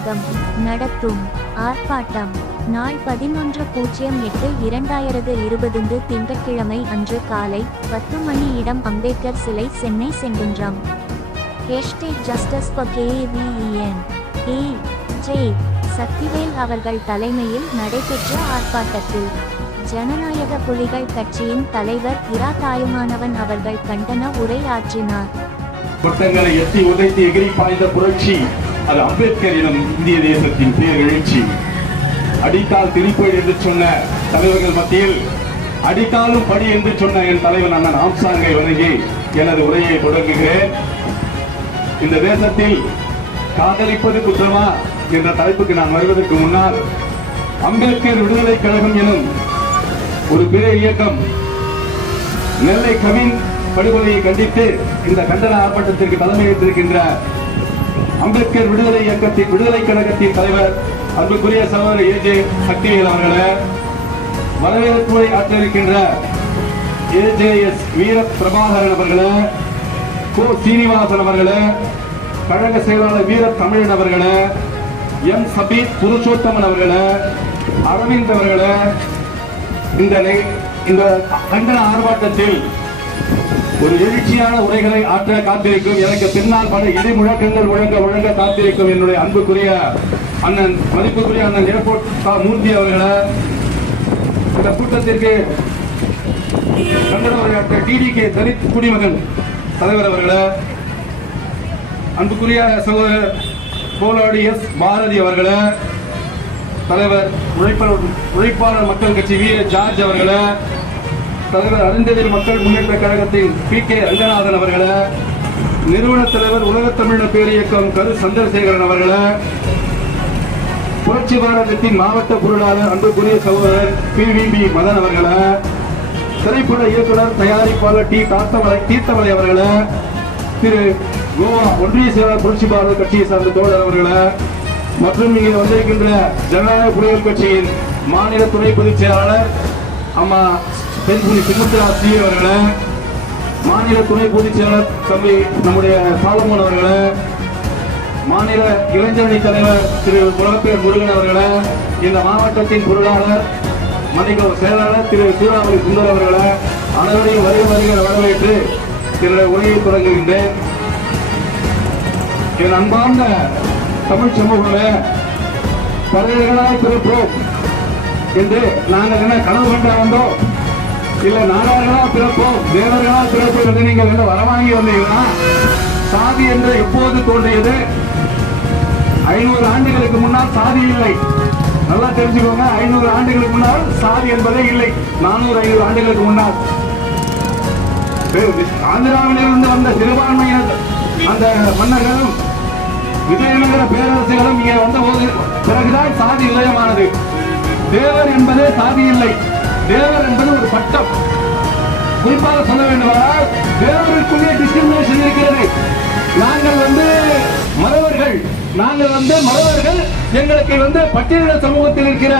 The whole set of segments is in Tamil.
கழகம் நடத்தும் ஆர்ப்பாட்டம் நாள் பதினொன்று பூஜ்ஜியம் எட்டு இரண்டாயிரத்து இருபது திங்கட்கிழமை அன்று காலை பத்து மணி இடம் அம்பேத்கர் சிலை சென்னை சென்றுன்றம் ஹேஷ்டேக் ஜஸ்டிஸ் ஃபார் கேவிஇஎன் ஏ ஜே. சக்திவேல் அவர்கள் தலைமையில் நடைபெற்ற ஆர்ப்பாட்டத்தில் ஜனநாயக புலிகள் கட்சியின் தலைவர் இரா தாயுமானவன் அவர்கள் கண்டன உரை ஆற்றினார் எட்டி உதைத்து எகிரி பாய்ந்த புரட்சி அது அம்பேத்கர் இந்திய தேசத்தின் பேர் எழுச்சி அடித்தால் திருப்பேடு என்று சொன்ன தலைவர்கள் மத்தியில் அடித்தாலும் படி என்று சொன்ன என் தலைவன் அண்ணன் ஆம்சாங்கை வணங்கி எனது உரையை தொடங்குகிறேன். இந்த தேசத்தில் காதலிப்பது குற்றமா என்ற தலைப்புக்கு நான் வருவதற்கு முன்னால் அம்பேத்கர் விடுதலை கழகம் எனும் ஒரு பெரிய இயக்கம் நெல்லை கவின் படுகொலையை கண்டித்து இந்த கண்டன ஆர்ப்பாட்டத்திற்கு தலைமையேற்றிருக்கின்ற அம்பேத்கர் விடுதலை இயக்கத்தின் விடுதலை கழகத்தின் தலைவர் அன்புக்குரிய சகோதரர் ஏஜே சக்திவேல் அவர்களை வரவேற்புரை ஆற்ற இருக்கின்ற ஏஜேஎஸ் வீர பிரபாகரன் அவர்களே கோ சீனிவாசன் அவர்களே கழக செயலாளர் வீர தமிழன் அவர்களே எம் சபீத் புருஷோத்தமன் அவர்களே அரவிந்த் அவர்களே இந்த இந்த கண்டன ஆர்ப்பாட்டத்தில் ஒரு எழுச்சியான உரைகளை ஆற்ற காத்திருக்கும். எனக்கு பின்னால் பல இடை முழக்கங்கள் முழங்க முழங்க காத்திருக்கும் என்னுடைய அன்புக்குரிய அண்ணன் மதிப்புக்குரிய அண்ணன் ஏர்போர்ட் மூர்த்தி அவர்களை. இந்த கூட்டத்திற்கு கண்டன உரையாற்ற டிடிகே தலித் குடிமகன் தலைவர் அவர்களை அன்புக்குரிய சகோதரர் கோலாடி எஸ். பாரதி அவர்களை தலைவர் உழைப்பாளர் உழைப்பாளர் மக்கள் கட்சி வீர ஜார்ஜ் அவர்களை தலைவர் அருந்ததில் மக்கள் முன்னேற்ற கழகத்தின் பி கே ரங்கநாதன் அவர்களை நிறுவன தலைவர் உலகத்தமிழர் பேரியக்கம் கரு சந்திரசேகரன் அவர்களை புரட்சி பாரதத்தின் மாவட்ட பொருளாளர் அன்புக்குரிய சகோதரர் பி வி பி மதன் அவர்களை திரைப்பட இயக்குனர் தயாரிப்பாளர் டி தாத்தமலை தீர்த்தமலை அவர்களை திரு கோவா ஒன்றிய செயலாளர் புரட்சி பாரத கட்சியை சார்ந்த தோழர் அவர்களை மற்றும் இங்கே வந்திருக்கின்ற ஜனநாயக புலிகள் கட்சியின் மாநில துணை பொதுச் செயலாளர் அம்மா தென்புலி சுமுத்ரா சி அவர்களை மாநில துணை பொதுச் செயலாளர் தம்பி நம்முடைய சாலமோன் அவர்களை மாநில இளைஞரணி தலைவர் திரு குலப்பேர் முருகன் அவர்களை இந்த மாவட்டத்தின் பொருளாளர் மணிக செயலாளர் திரு சூறாவளி சுந்தர் அவர்களை அனைவரையும் வருக வருகிற வரவேற்று என்னுடைய உரையை தொடங்குகின்றேன். என் அன்பார்ந்த தமிழ் சமூகமே பறவைகளாய் பிறப்போம். என்று நாங்கள் என்ன கனவு கண்டு வந்தோம் இல்ல நாடார்களா பிறப்போம் தேவர்களா பிறப்போம் என்று நீங்கள் என்ன வரவாங்கி வந்தீங்கன்னா சாதி என்று எப்போது தோன்றியது? ஐநூறு ஆண்டுகளுக்கு முன்னால் சாதி இல்லை. நல்லா தெரிஞ்சுக்கோங்க ஐநூறு ஆண்டுகளுக்கு முன்னால் சாதி என்பதே இல்லை. நானூறு ஐநூறு ஆண்டுகளுக்கு முன்னால். ஆந்திராவிலிருந்து வந்த சிறுபான்மையினர் அந்த மன்னர்களும் விஜயநகர பேரரசுகளும் இங்கே வந்த போது பிறகுதான் சாதி இல்லையமானது தேவர் என்பதே சாதி இல்லை. தேவர் என்பது ஒரு பட்டம். குறிப்பாக சொல்ல வேண்டுமானால் தேவருக்குள்ளே டிஸ்கிரிமினேஷன் இருக்கிறது. நாங்கள் வந்து மறவர்கள். நாங்கள் வந்து மறவர்கள். எங்களுக்கு வந்து பட்டியலிட சமூகத்தில் இருக்கிற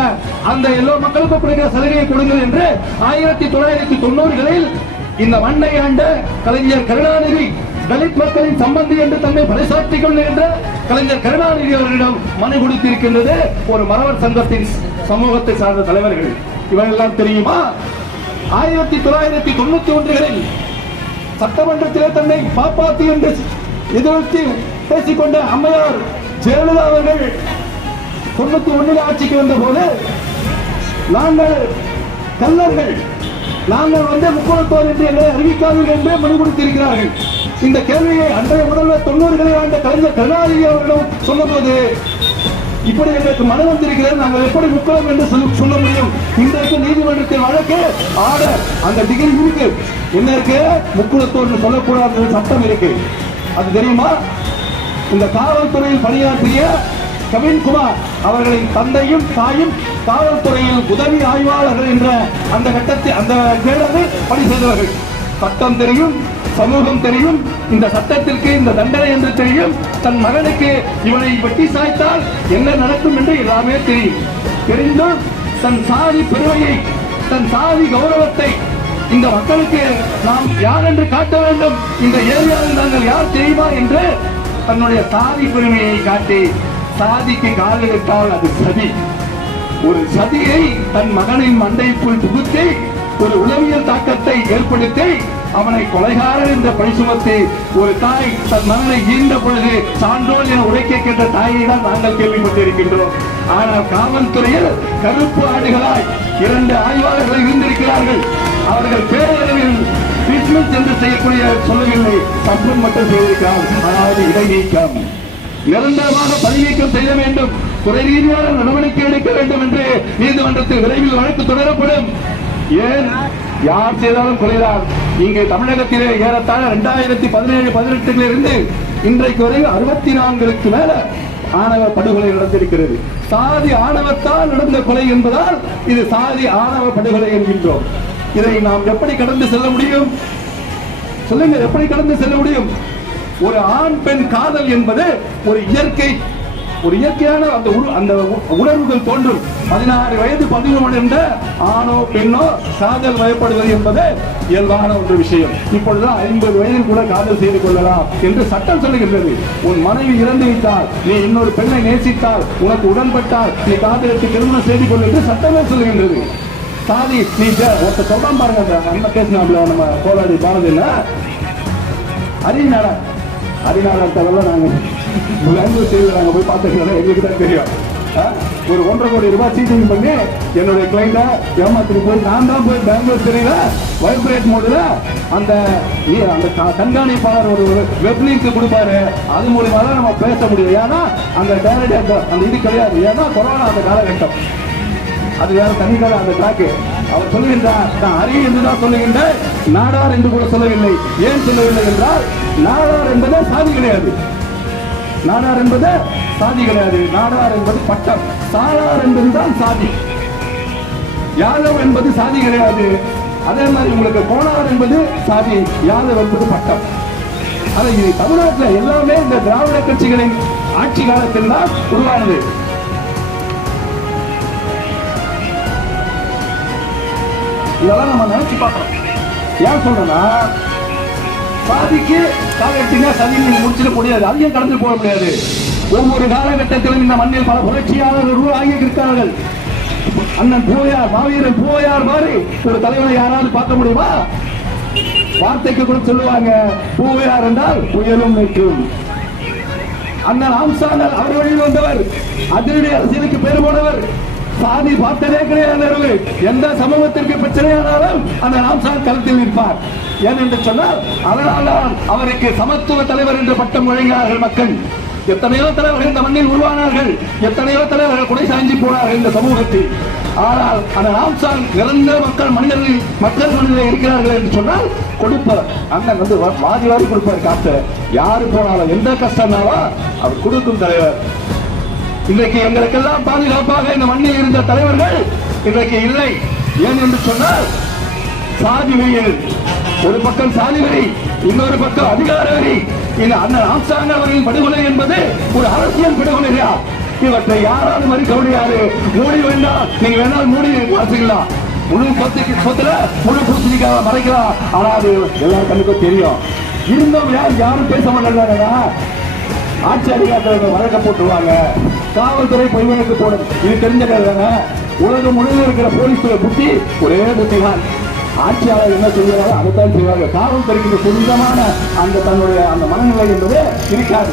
அந்த எல்லா மக்களுக்கும் கொடுக்கிற சலுகையை கொடுங்கள் என்று ஆயிரத்தி தொள்ளாயிரத்தி தொண்ணூறுகளில் இந்த மண்ணை ஆண்ட கலைஞர் கருணாநிதி தலித் மக்களின் சம்பந்தி என்று தன்னை பறைசாற்றிக் கொள்ளுகின்ற கலைஞர் கருணாநிதி அவர்களிடம் மனு கொடுத்திருக்கின்றது. ஒரு மறவர் சங்கத்தின் சமூகத்தை சார்ந்த தலைவர்கள் இவரெல்லாம் தெரியுமா? ஆயிரத்தி தொள்ளாயிரத்தி தொண்ணூத்தி ஒன்றுகளில் சட்டமன்றத்திலே தன்னை பாப்பாத்தி என்று எதிர்த்து பேசிக்கொண்ட அம்மையார் ஜெயலலிதா அவர்கள் தொண்ணூத்தி ஒன்றில் ஆட்சிக்கு வந்த போது நாங்கள் கல்லர்கள் நாங்கள் வந்து முக்கோணத்தோர் என்று எங்களை அறிவிக்காதீர்கள் என்று மனு கொடுத்திருக்கிறார்கள் இந்த கேள்வியை அன்றைய முதல்வர் தொண்ணூறுகளில் ஆண்ட கலைஞர் கருணாநிதி அவர்களிடம் சொன்னபோது இப்படி எங்களுக்கு மனு வந்திருக்கிறது நாங்கள் எப்படி முக்குளம் என்று சொல்ல- சொல்ல முடியும்? இன்றைக்கு நீதிமன்றத்தில் வழக்கு ஆர்டர் அந்த டிகிரி இருக்கு. என்ன இருக்கு? முக்குளத்தோடு சொல்லக்கூடாது சட்டம் இருக்கு. அது தெரியுமா? இந்த காவல்துறையில் பணியாற்றிய கவின்குமார் அவர்களின் தந்தையும் தாயும் காவல்துறையில் உதவி ஆய்வாளர்கள் என்ற அந்த கட்டத்தில் அந்த கேடரில் பணி செய்தவர்கள். சட்டம் தெரியும் சமூகம் தெரியும் இந்த சட்டத்திற்கு இந்த தண்டனை என்று தெரியும். தன் மகனுக்கு இவனை வெட்டி சாய்த்தால் என்ன நடக்கும் என்று எல்லாமே தெரியும். தெரிந்தும் தன் சாதி பெருமையை தன் சாதி கௌரவத்தை இந்த மக்களுக்கு நாம் யார் என்று காட்ட வேண்டும்? இந்த ஏரியாவில் நாங்கள் யார் தெரியுமா என்று தன்னுடைய சாதி பெருமையை காட்டி சாதிக்கு காலெடுத்தால் அது சதி. ஒரு சதியை தன் மகனின் மண்டைக்குள் புகுத்தி ஒரு உளவியல் தாக்கத்தை ஏற்படுத்தி அவனை கொலைகாரன் என்ற பழி சுமத்தி ஒரு தாய் தன் மகனை ஈந்த பொழுது சான்றோல் என உரைக்க கேட்ட தாயை தான் நாங்கள் கேள்விப்பட்டிருக்கின்றோம். ஆனால் காவல்துறையில் கருப்பு ஆடுகளாய் இரண்டு ஆய்வாளர்கள் இருந்திருக்கிறார்கள் அவர்கள் பேரளவில் ட்ரீட்மெண்ட் என்று செய்யக்கூடிய சொல்லவில்லை. சம்பளம் மட்டும் செய்திருக்கிறார் அதாவது இடைநீக்கம். நிரந்தரமாக பணிநீக்கம் செய்ய வேண்டும். துறை ரீதியான நடவடிக்கை எடுக்க வேண்டும் என்று நீதிமன்றத்தில் விரைவில் வழக்கு தொடரப்படும். ஏன்? யார் செய்தாலும் குறைதான். இங்கே தமிழகத்திலே ஏறத்தாழ இரண்டாயிரத்தி பதினேழு பதினெட்டுகளிலிருந்து இருந்து இன்றைக்கு வரை அறுபத்தி நான்குக்கு மேல ஆணவ படுகொலை நடந்திருக்கிறது. சாதி ஆணவத்தால் நடந்த கொலை என்பதால் இது சாதி ஆணவ படுகொலை என்கின்றோம். இதை நாம் எப்படி கடந்து செல்ல முடியும்? சொல்லுங்க எப்படி கடந்து செல்ல முடியும்? ஒரு ஆண் பெண் காதல் என்பது ஒரு இயற்கை ஒரு இயற்கையான அந்த அந்த உணர்வுகள் தோன்றும். பதினாறு வயது பதினொன்று என்ற ஆணோ பெண்ணோ காதல் வயப்படுவது என்பது இயல்பான ஒரு விஷயம். இப்பொழுது ஐம்பது வயதில் கூட காதல் செய்து கொள்ளலாம் என்று சட்டம் சொல்லுகின்றது. உன் மனைவி இறந்து விட்டால் நீ இன்னொரு பெண்ணை நேசித்தால் உனக்கு உடன்பட்டால் நீ காதலுக்கு திருமணம் செய்து கொள்ள என்று சட்டமே சொல்லுகின்றது. சாதி நீ ஒருத்த ஒருத்தர் சொல்றான் பாருங்க அந்த அந்த பேசினாப்ல நம்ம கோலாடி பாரதியில. அரிநாடா தவிர நாங்கள் பெங்களூர் செய்து நாங்கள் போய் பார்த்துக்கிறோம் எங்களுக்கு தான் தெரியும். ஒரு ஒன்றரை கோடி ரூபாய் சீட்டிங் பண்ணி என்னுடைய கிளைண்ட ஏமாத்திட்டு போய் நான் தான் போய் பெங்களூர் தெரியல வைப்ரேட் மோடில் அந்த அந்த கண்காணிப்பாளர் ஒரு வெப் லிங்க் கொடுப்பாரு. அது மூலிமா தான் நம்ம பேச முடியும். ஏன்னா அந்த டேரக்ட் அந்த அந்த இது கிடையாது. ஏன்னா கொரோனா அந்த காலகட்டம். அது வேற தனிக்கால அந்த ட்ராக்கு அவர் சொல்லுகின்றார் நான் அறிய என்று தான் சொல்லுகின்றேன் நாடார் என்று கூட சொல்லவில்லை. ஏன் சொல்லவில்லை என்றால் நாடார் என்பதே சாதி கிடையாது. நாடார் என்பது சாதி கிடையாது நாடார் என்பது பட்டம். சாலார் என்பதுதான் சாதி. யாதவ் என்பது சாதி கிடையாது அதே மாதிரி உங்களுக்கு கோணார் என்பது சாதி. யாதவ் என்பது பட்டம். அதை இது தமிழ்நாட்டில் எல்லாமே இந்த திராவிட கட்சிகளின் ஆட்சி காலத்தில் தான் உருவானது. இதெல்லாம் நம்ம நினைச்சு பார்க்கணும். ஏன் சொல்றேன்னா சாதிக்கு காலகட்டங்க சதி முடிச்சிட முடியாது அதையும் கடந்து போக முடியாது. ஒவ்வொரு காலகட்டத்திலும் இந்த மண்ணில் பல புரட்சியாளர்கள் உருவாகி இருக்கிறார்கள் அண்ணன் பூவையார் மாவீரன் பூயார் மாதிரி ஒரு தலைவனை யாராவது பார்க்க முடியுமா? வார்த்தைக்கு கூட சொல்லுவாங்க பூவையார் என்றால் புயலும் நிற்கும் அண்ணன் ஆம்சாங்கர் அவர் வழியில் வந்தவர். அதிரடி அரசியலுக்கு பேர் போனவர் சாதி பார்த்ததே கிடையாது எந்த சமூகத்திற்கு பிரச்சனையானாலும் அந்த ஆம்சான் களத்தில் நிற்பார். ஏனென்று சொன்னால் அதனால்தான் அவருக்கு சமத்துவ தலைவர் என்று பட்டம் வழங்கினார்கள் மக்கள். எத்தனையோ தலைவர்கள் இந்த மண்ணில் உருவானார்கள். எத்தனையோ தலைவர்கள் குடை சாஞ்சி போனார்கள் இந்த சமூகத்தில். ஆனால் அந்த ராம்சாங் நிரந்தர மக்கள் மனிதர்கள் மக்கள் மனிதர்கள் இருக்கிறார்கள் என்று சொன்னால் கொடுப்பார் அண்ணன் வந்து வாதி வாரி கொடுப்பார் காசு யாரு போனாலும் எந்த கஷ்டம்னாலும் அவர் கொடுக்கும் தலைவர். இன்றைக்கு எங்களுக்கெல்லாம் பாதுகாப்பாக இந்த மண்ணில் இருந்த தலைவர்கள் இன்றைக்கு இல்லை. ஏன் என்று சொன்னால் சாதி வெயில் ஒரு பக்கம் சாதி வரி இன்னொரு பக்கம் அதிகார வரி இந்த அண்ணன் ராம்சாங்க அவர்களின் படுகொலை என்பது ஒரு அரசியல் படுகொலையா இவற்றை யாராலும் மறுக்க முடியாது மூடி வேண்டாம் நீங்க வேணால் மூடி பார்த்துக்கலாம் முழு சொத்துக்கு சொத்துல முழு பூசணிக்காக மறைக்கலாம் ஆனா அது எல்லாரும் கண்ணுக்கும் தெரியும். இருந்தவங்க யார்? யாரும் பேச மாட்டேங்கிறாங்க ஆட்சி அதிகாரத்தில் வழக்க போட்டுருவாங்க. காவல்துறை பொய் போடும். இது தெரிஞ்ச கதை உலகம் முழுவதும் இருக்கிற போலீஸ் புத்தி ஒரே புத்தி தான் ஆட்சியாளர் என்ன சொல்கிறாரோ அதைத்தான் செய்வார்கள் காவல்துறைக்கு இந்த சொந்தமான அந்த தன்னுடைய அந்த மனநிலை என்பது இருக்காது.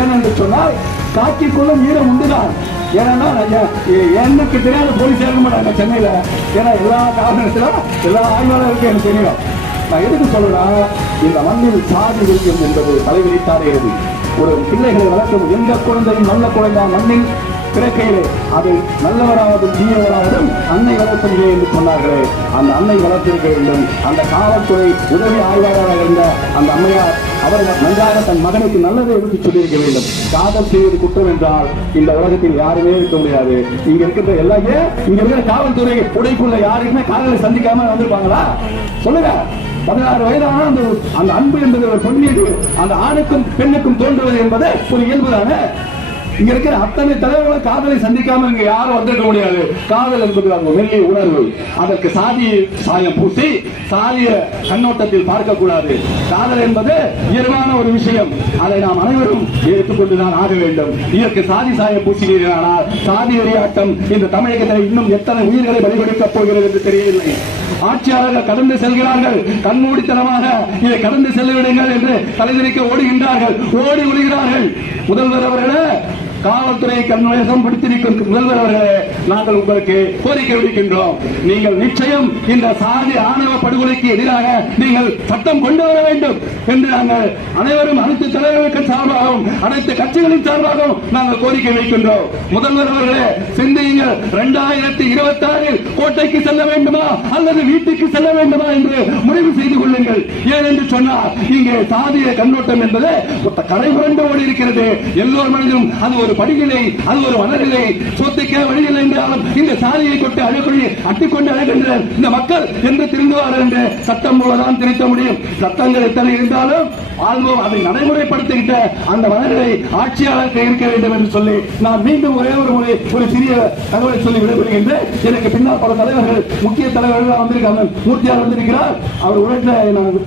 ஏனென்று சொன்னால் காக்கிக்குள்ளும் ஈரம் உண்டுதான். ஏன்னா எனக்கு தெரியாத போலீஸ் இருக்க மாட்டாங்க சென்னையில்? ஏன்னா எல்லா காவலத்திலும் எல்லா ஆய்வாளருக்கும் எனக்கு தெரியும். நான் எதுக்கு சொல்றேன் இந்த மண்ணில் சாதி வைக்கும் என்பது தலைவிரித்தாடுகிறது. ஒரு பிள்ளைகளை வளர்க்கும் எந்த குழந்தையும் நல்ல குழந்தை மண்ணில் பிறக்கையிலே அதை நல்லவராவதும் தீயவராவதும் அன்னை வளர்ப்பதில்லை என்று சொன்னார்களே. அந்த அன்னை வளர்த்திருக்க வேண்டும். அந்த காவல்துறை உதவி ஆய்வாளராக இருந்த அந்த அம்மையார் அவர்கள் நன்றாக தன் மகனுக்கு நல்லதை எடுத்து சொல்லியிருக்க வேண்டும். காதல் செய்வது குற்றம் என்றால் இந்த உலகத்தில் யாருமே இருக்க முடியாது. இங்க இருக்கின்ற எல்லாமே இங்க இருக்கிற காவல்துறை உடைக்குள்ள யாருக்குமே காதலை சந்திக்காம வந்திருப்பாங்களா? சொல்லுங்க. பதினாறு வயதான அந்த அந்த அன்பு என்பது ஒரு பொன்னியது அந்த ஆணுக்கும் பெண்ணுக்கும் தோன்றுவது என்பது ஒரு இயல்புதான? இங்க இருக்கிற அத்தனை தலைவர்களும் காதலை சந்திக்காம இங்க யாரும் வந்திருக்க முடியாது. காதல் என்பது அவங்க மெல்லிய உணர்வு. அதற்கு சாதி சாயம் பூசி சாதிய கண்ணோட்டத்தில் பார்க்கக்கூடாது. காதல் என்பது இயல்பான ஒரு விஷயம். அதை நாம் அனைவரும் எடுத்துக்கொண்டுதான் ஆக வேண்டும். இதற்கு சாதி சாயம் பூசினீர்களானால் சாதி வெறியாட்டம் இந்த தமிழகத்தில் இன்னும் எத்தனை உயிர்களை வழிபடுத்தப் போகிறது என்று தெரியவில்லை. ஆட்சியாளர்கள் கடந்து செல்கிறார்கள். கண்மூடித்தனமாக இதை கடந்து செல்ல விடுங்கள் என்று தலைவிரிக்க ஓடுகின்றார்கள். ஓடி விடுகிறார்கள் முதல்வர் அவர்களே காவல்துறை கண்வசம் பிடித்திருக்கும் முதல்வர் அவர்களே நாங்கள் உங்களுக்கு கோரிக்கை விடுக்கின்றோம். நீங்கள் நிச்சயம் இந்த சாதி ஆணவ படுகொலைக்கு எதிராக நீங்கள் சட்டம் கொண்டு வர வேண்டும் என்று நாங்கள் அனைவரும் அனைத்து தலைவர்களுக்கு சார்பாகவும் அனைத்து கட்சிகளின் சார்பாகவும் நாங்கள் கோரிக்கை வைக்கின்றோம். முதல்வர் அவர்களே சிந்தியுங்கள். இரண்டாயிரத்தி இருபத்தி ஆறில் கோட்டைக்கு செல்ல வேண்டுமா அல்லது வீட்டுக்கு செல்ல வேண்டுமா என்று முடிவு செய்து கொள்ளுங்கள். ஏன் என்று சொன்னால் இங்கே சாதிய கண்ணோட்டம் என்பது கரை புரண்டு ஓடி இருக்கிறது எல்லோர் மனதிலும் அது ஒரு படிகளை அது ஒரு மலரிலை சொத்துக்கே வழியில் என்றாலும் இந்த சாதியை கொண்டு அழகுழி அட்டிக்கொண்டு அழகின்ற இந்த மக்கள் என்று திருந்துவார்கள் என்று சட்டம் போலதான் திருத்த முடியும். சட்டங்கள் எத்தனை இருந்தாலும் ஆல்பம் அதை நடைமுறைப்படுத்துகின்ற அந்த மலர்களை ஆட்சியாளருக்கு இருக்க வேண்டும் என்று சொல்லி நான் மீண்டும் ஒரே ஒரு முறை ஒரு சிறிய தகவலை சொல்லி விடைபெறுகின்றேன். எனக்கு பின்னால் பல தலைவர்கள் முக்கிய தலைவர்கள் வந்திருக்காங்க. மூர்த்தியார் வந்திருக்கிறார். அவர் உடனே நான்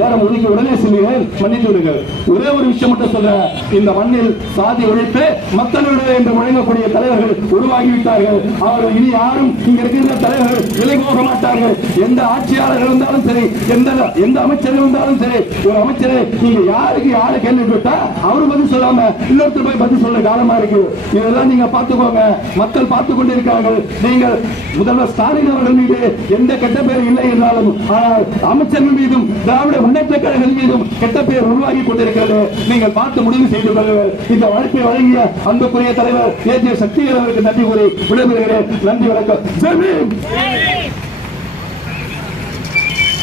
நேரம் ஒதுக்கி உடனே சொல்லுகிறேன் மன்னித்து விடுங்கள். ஒரே ஒரு விஷயம் மட்டும் சொல்ற இந்த மண்ணில் சாதி உழைத்து மக்களுடைய என்று முழங்கக்கூடிய தலைவர்கள் உருவாகிவிட்டார்கள். அவர்கள் இனி யாரும் இங்க இருக்கின்ற தலைவர்கள் விலை போக மாட்டார்கள். எந்த ஆட்சியாளர் இருந்தாலும் சரி எந்த எந்த அமைச்சர் இருந்தாலும் சரி ஒரு அமைச்சரை நீங்க யாருக்கு யாரு கேள்வி கேட்டா அவரு பதில் சொல்லாம இன்னொருத்தர் போய் பதில் சொல்ற காலமா இருக்கு. இதெல்லாம் நீங்க பார்த்துக்கோங்க. மக்கள் பார்த்து கொண்டிருக்கிறார்கள். நீங்கள் முதல்வர் ஸ்டாலின் அவர்கள் மீது எந்த கெட்ட பேர் இல்லை என்றாலும் ஆனால் அமைச்சர்கள் மீதும் திராவிட முன்னேற்ற கழகம் மீதும் கெட்ட பெயர் உருவாகி கொண்டிருக்கிறது. நீங்கள் பார்த்து முடிவு செய்து கொள்ளுங்கள். இந்த வழக்கை வழங்கிய அன்புக்குரிய தலைவர் தேசிய சக்திகள் அவருக்கு நன்றி கூறி விடைபெறுகிறேன். நன்றி வணக்கம்.